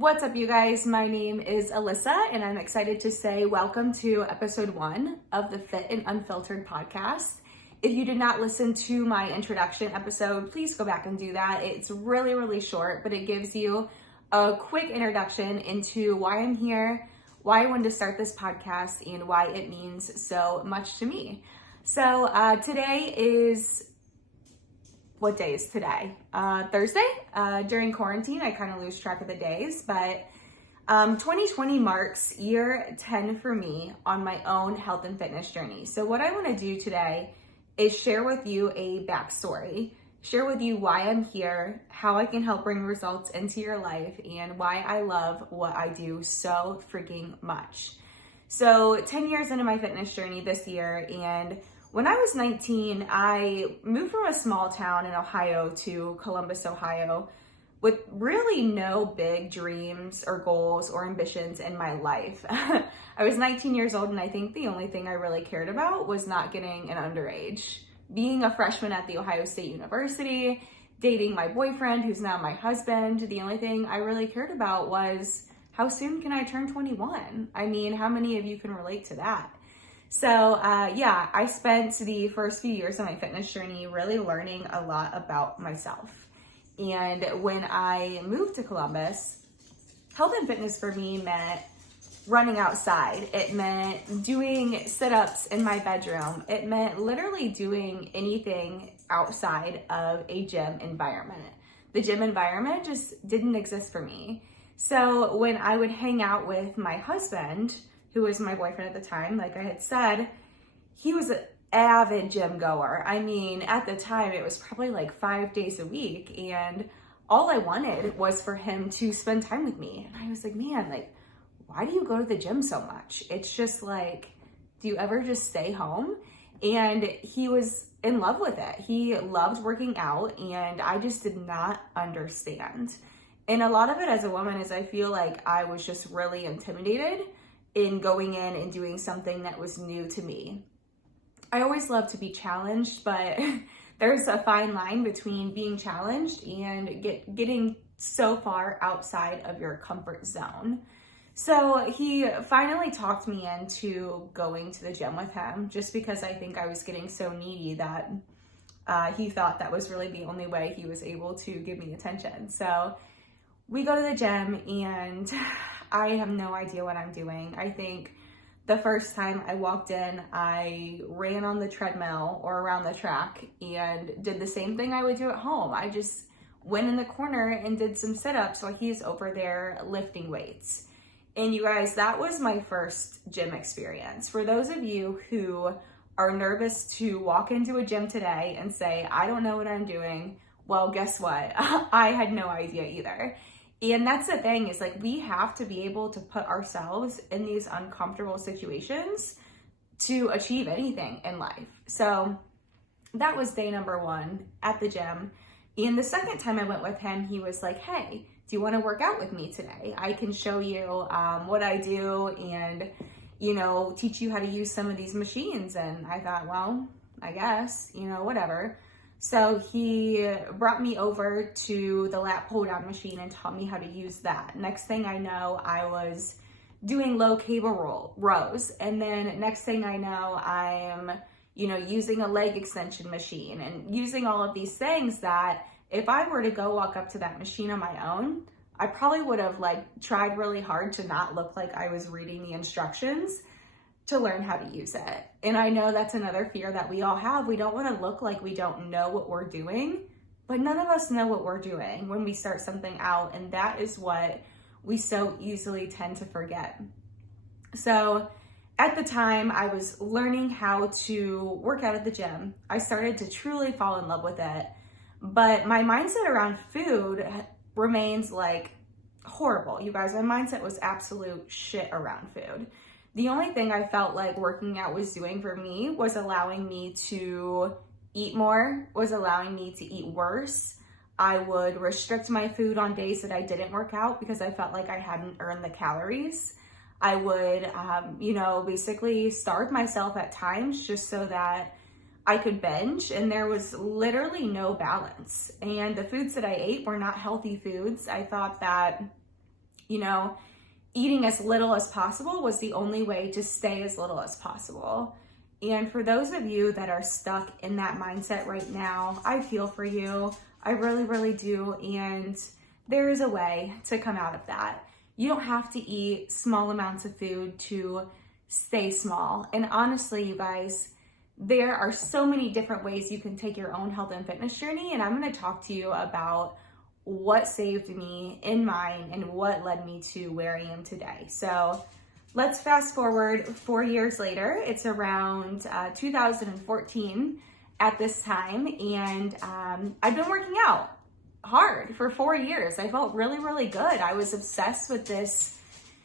What's up, you guys? My name is Alyssa, and I'm excited to say welcome to episode 1 of the Fit and Unfiltered podcast. If you did not listen to my introduction episode, please go back and do that. It's really, really short, but it gives you a quick introduction into why I'm here, why I wanted to start this podcast, and why it means so much to me. So today is... What day is today? Thursday. During quarantine, I kind of lose track of the days, but 2020 marks year 10 for me on my own health and fitness journey. So what I want to do today is share with you a backstory, share with you why I'm here, how I can help bring results into your life, and why I love what I do so freaking much. So 10 years into my fitness journey this year, and when I was 19, I moved from a small town in Ohio to Columbus, Ohio, with really no big dreams or goals or ambitions in my life. I was 19 years old, and I think the only thing I really cared about was not getting an underage. Being a freshman at The Ohio State University, dating my boyfriend, who's now my husband, the only thing I really cared about was how soon can I turn 21? I mean, how many of you can relate to that? So I spent the first few years of my fitness journey really learning a lot about myself. And when I moved to Columbus, health and fitness for me meant running outside. It meant doing sit-ups in my bedroom. It meant literally doing anything outside of a gym environment. The gym environment just didn't exist for me. So when I would hang out with my husband, who was my boyfriend at the time, like I had said, he was an avid gym goer. I mean, at the time, it was probably like 5 days a week, and all I wanted was for him to spend time with me. And I was like, man, like, why do you go to the gym so much? It's just like, do you ever just stay home? And he was in love with it. He loved working out, and I just did not understand. And a lot of it as a woman is I feel like I was just really intimidated in going in and doing something that was new to me. I always love to be challenged, but there's a fine line between being challenged and getting so far outside of your comfort zone. So he finally talked me into going to the gym with him, just because I think I was getting so needy that he thought that was really the only way he was able to give me attention. So we go to the gym, and I have no idea what I'm doing. I think the first time I walked in, I ran on the treadmill or around the track and did the same thing I would do at home. I just went in the corner and did some sit-ups while he's over there lifting weights. And you guys, that was my first gym experience. For those of you who are nervous to walk into a gym today and say, I don't know what I'm doing, well, guess what? I had no idea either. And that's the thing, is like, we have to be able to put ourselves in these uncomfortable situations to achieve anything in life. So that was day number 1 at the gym. And the second time I went with him, he was like, hey, do you want to work out with me today? I can show you what I do and, teach you how to use some of these machines. And I thought, well, I guess, whatever. So he brought me over to the lat pull down machine and taught me how to use that. Next thing I know, I was doing low cable rows. And then next thing I know, I'm, using a leg extension machine and using all of these things that if I were to go walk up to that machine on my own, I probably would have tried really hard to not look like I was reading the instructions to learn how to use it. And I know that's another fear that we all have. We don't want to look like we don't know what we're doing, but none of us know what we're doing when we start something out. And that is what we so easily tend to forget. So at the time I was learning how to work out at the gym, I started to truly fall in love with it. But my mindset around food remains horrible. You guys, my mindset was absolute shit around food. The only thing I felt like working out was doing for me was allowing me to eat more, was allowing me to eat worse. I would restrict my food on days that I didn't work out because I felt like I hadn't earned the calories. I would, basically starve myself at times just so that I could binge, and there was literally no balance. And the foods that I ate were not healthy foods. I thought that, eating as little as possible was the only way to stay as little as possible. And for those of you that are stuck in that mindset right now, I feel for you. I really, really do. And there is a way to come out of that. You don't have to eat small amounts of food to stay small. And honestly, you guys, there are so many different ways you can take your own health and fitness journey. And I'm going to talk to you about what saved me in mine and what led me to where I am today. So let's fast forward 4 years later. It's around 2014 at this time. And I've been working out hard for 4 years. I felt really, really good. I was obsessed with this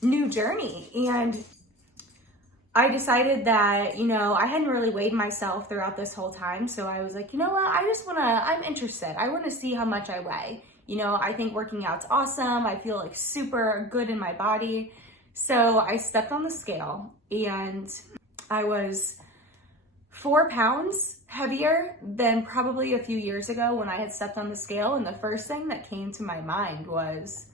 new journey. And I decided that, I hadn't really weighed myself throughout this whole time. So I was like, you know what? I'm interested. I want to see how much I weigh. I think working out's awesome. I feel like super good in my body. So I stepped on the scale and I was 4 pounds heavier than probably a few years ago when I had stepped on the scale. And the first thing that came to my mind was,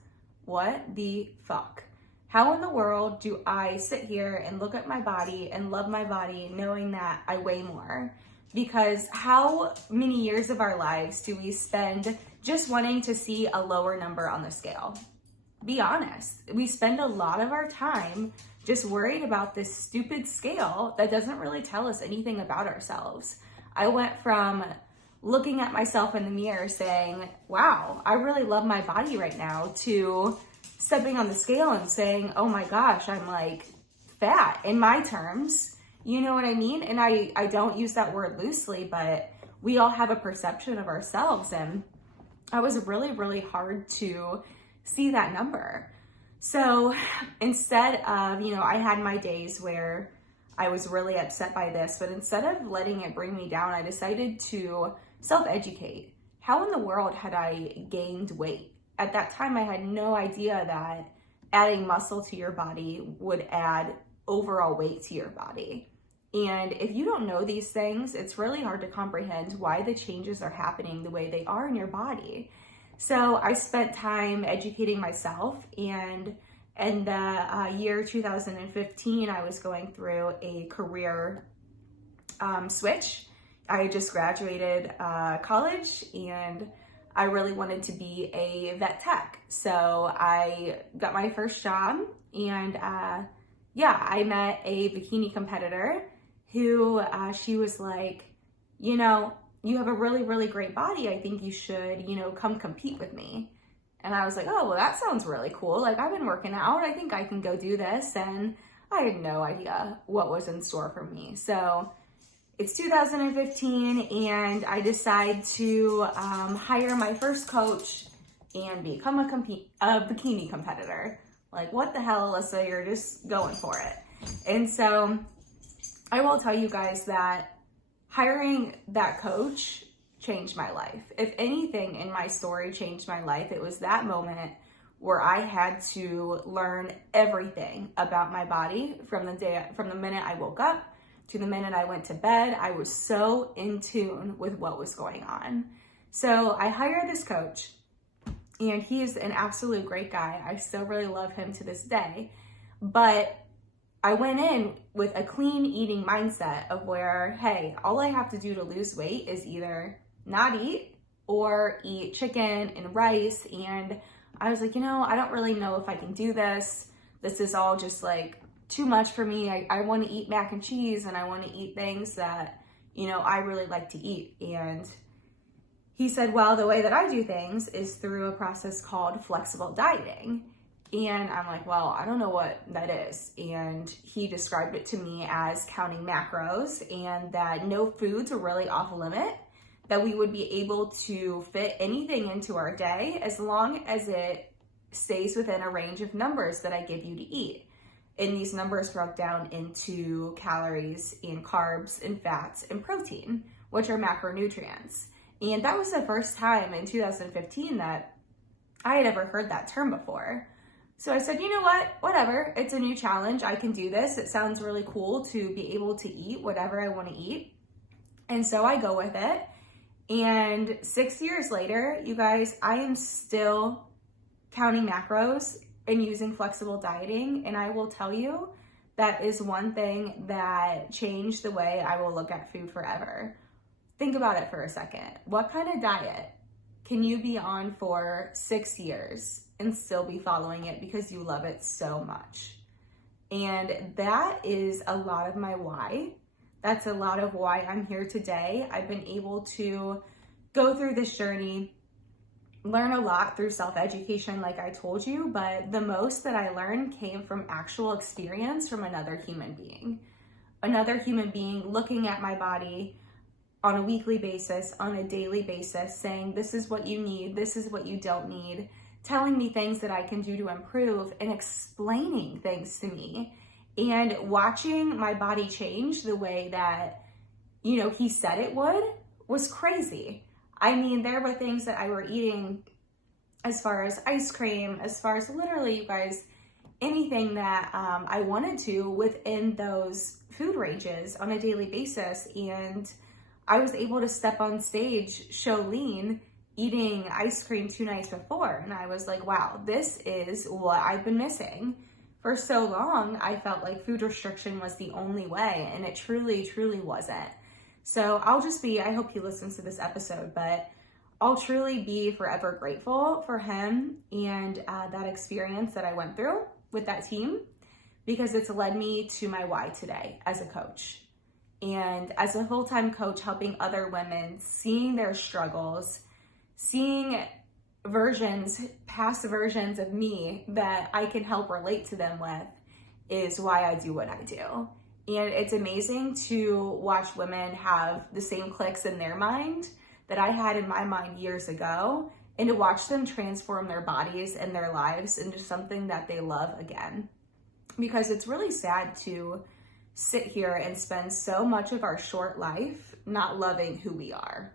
what the fuck? How in the world do I sit here and look at my body and love my body knowing that I weigh more? Because how many years of our lives do we spend just wanting to see a lower number on the scale? Be honest. We spend a lot of our time just worried about this stupid scale that doesn't really tell us anything about ourselves. I went from looking at myself in the mirror saying, wow, I really love my body right now, to stepping on the scale and saying, oh my gosh, I'm like fat in my terms. You know what I mean? And I don't use that word loosely, but we all have a perception of ourselves. And I was really, really hard to see that number. So instead of, I had my days where I was really upset by this, but instead of letting it bring me down, I decided to self-educate. How in the world had I gained weight? At that time, I had no idea that adding muscle to your body would add overall weight to your body. And if you don't know these things, it's really hard to comprehend why the changes are happening the way they are in your body. So I spent time educating myself, and in the year 2015, I was going through a career switch. I just graduated college and I really wanted to be a vet tech. So I got my first job, and I met a bikini competitor who she was like, you have a really, really great body. I think you should, come compete with me. And I was like, oh, well, that sounds really cool. Like, I've been working out. I think I can go do this. And I had no idea what was in store for me. So it's 2015 and I decide to hire my first coach and become a bikini competitor. Like, what the hell, Alyssa? You're just going for it. And so I will tell you guys that hiring that coach changed my life. If anything in my story changed my life, it was that moment where I had to learn everything about my body from the minute I woke up to the minute I went to bed. I was so in tune with what was going on. So I hired this coach, and he's an absolute great guy. I still really love him to this day. But I went in with a clean eating mindset of where, hey, all I have to do to lose weight is either not eat or eat chicken and rice. And I was like, I don't really know if I can do this. This is all just like too much for me. I want to eat mac and cheese, and I want to eat things that, I really like to eat. And he said, well, the way that I do things is through a process called flexible dieting. And I'm like, well, I don't know what that is. And he described it to me as counting macros, and that no foods are really off limit, that we would be able to fit anything into our day as long as it stays within a range of numbers that I give you to eat. And these numbers broke down into calories and carbs and fats and protein, which are macronutrients. And that was the first time in 2015 that I had ever heard that term before. So I said, you know what, whatever, it's a new challenge. I can do this. It sounds really cool to be able to eat whatever I want to eat. And so I go with it. And 6 years later, you guys, I am still counting macros and using flexible dieting. And I will tell you, that is one thing that changed the way I will look at food forever. Think about it for a second. What kind of diet can you be on for 6 years and still be following it because you love it so much? And that is a lot of my why. That's a lot of why I'm here today. I've been able to go through this journey, learn a lot through self-education, like I told you, but the most that I learned came from actual experience from another human being. Another human being looking at my body on a weekly basis, on a daily basis, saying, this is what you need, this is what you don't need, telling me things that I can do to improve and explaining things to me. And watching my body change the way that, he said it would was crazy. I mean, there were things that I were eating as far as ice cream, as far as literally, you guys, anything that I wanted to within those food ranges on a daily basis. And I was able to step on stage, show lean, eating ice cream 2 nights before. And I was like, wow, this is what I've been missing. For so long, I felt like food restriction was the only way, and it truly, truly wasn't. So I hope he listens to this episode, but I'll truly be forever grateful for him and that experience that I went through with that team, because it's led me to my why today as a coach. And as a full-time coach, helping other women, seeing their struggles, seeing past versions of me that I can help relate to them with, is why I do what I do. And it's amazing to watch women have the same clicks in their mind that I had in my mind years ago, and to watch them transform their bodies and their lives into something that they love again. Because it's really sad to sit here and spend so much of our short life not loving who we are.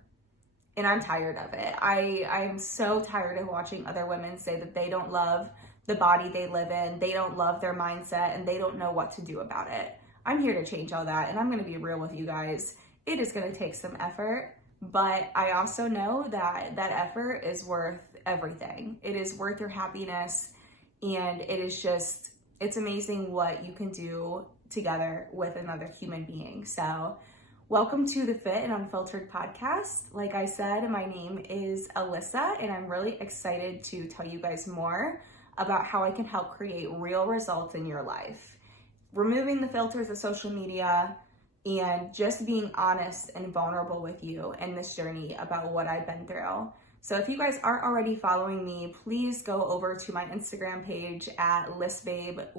And I'm tired of it. I am so tired of watching other women say that they don't love the body they live in, they don't love their mindset, and they don't know what to do about it. I'm here to change all that, and I'm gonna be real with you guys. It is gonna take some effort, but I also know that that effort is worth everything. It is worth your happiness, and it's amazing what you can do together with another human being. So welcome to the Fit and Unfiltered podcast. Like I said, my name is Alyssa, and I'm really excited to tell you guys more about how I can help create real results in your life. Removing the filters of social media and just being honest and vulnerable with you in this journey about what I've been through. So if you guys aren't already following me, please go over to my Instagram page at listbabe1.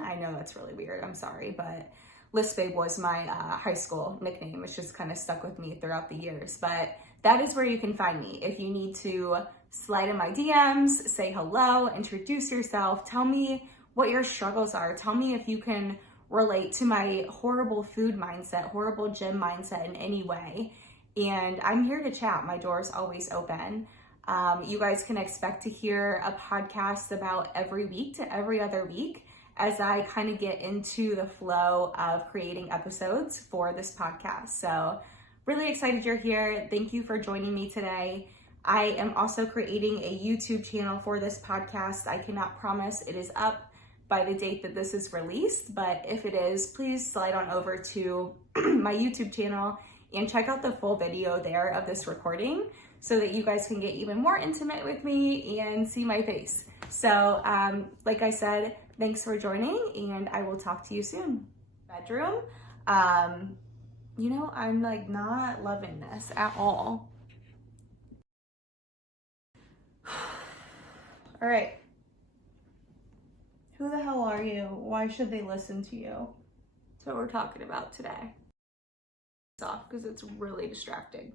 I know that's really weird, I'm sorry, but listbabe was my high school nickname. It's just kind of stuck with me throughout the years, but that is where you can find me. If you need to slide in my DMs, say hello, introduce yourself, tell me what your struggles are. Tell me if you can relate to my horrible food mindset, horrible gym mindset in any way. And I'm here to chat. My door is always open. You guys can expect to hear a podcast about every week to every other week as I kind of get into the flow of creating episodes for this podcast. So really excited you're here. Thank you for joining me today. I am also creating a YouTube channel for this podcast. I cannot promise it is up by the date that this is released, but if it is, please slide on over to my YouTube channel and check out the full video there of this recording so that you guys can get even more intimate with me and see my face. So like I said, thanks for joining, and I will talk to you soon. Bedroom, I'm like not loving this at all. All right. Who the hell are you? Why should they listen to you? That's what we're talking about today. It's off because it's really distracting.